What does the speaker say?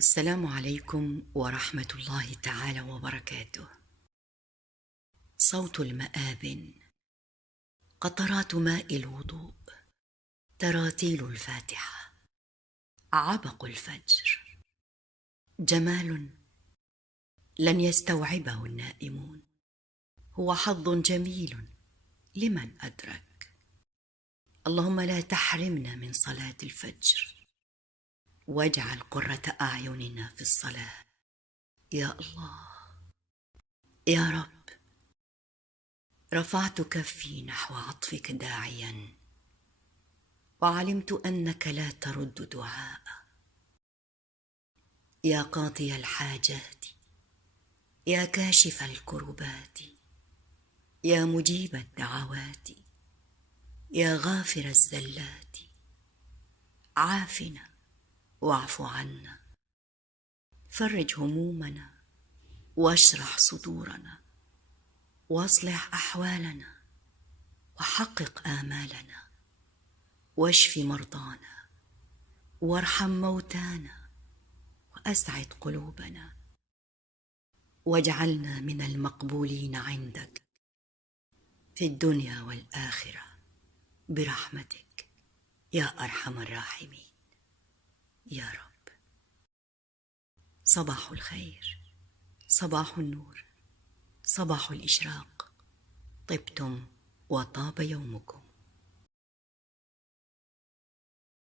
السلام عليكم ورحمة الله تعالى وبركاته. صوت المآذن، قطرات ماء الوضوء، تراتيل الفاتحة، عبق الفجر، جمال لن يستوعبه النائمون، هو حظ جميل لمن أدرك. اللهم لا تحرمنا من صلاة الفجر، واجعل قرة أعيننا في الصلاة. يا الله، يا رب، رفعت كفي نحو عطفك داعيا، وعلمت أنك لا ترد دعاء. يا قاضي الحاجات، يا كاشف الكربات، يا مجيب الدعوات، يا غافر الزلات، عافنا واعف عنا، فرج همومنا واشرح صدورنا، واصلح أحوالنا وحقق آمالنا، واشف مرضانا وارحم موتانا وأسعد قلوبنا، واجعلنا من المقبولين عندك في الدنيا والآخرة برحمتك يا أرحم الراحمين يا رب. صباح الخير، صباح النور، صباح الإشراق، طبتم وطاب يومكم.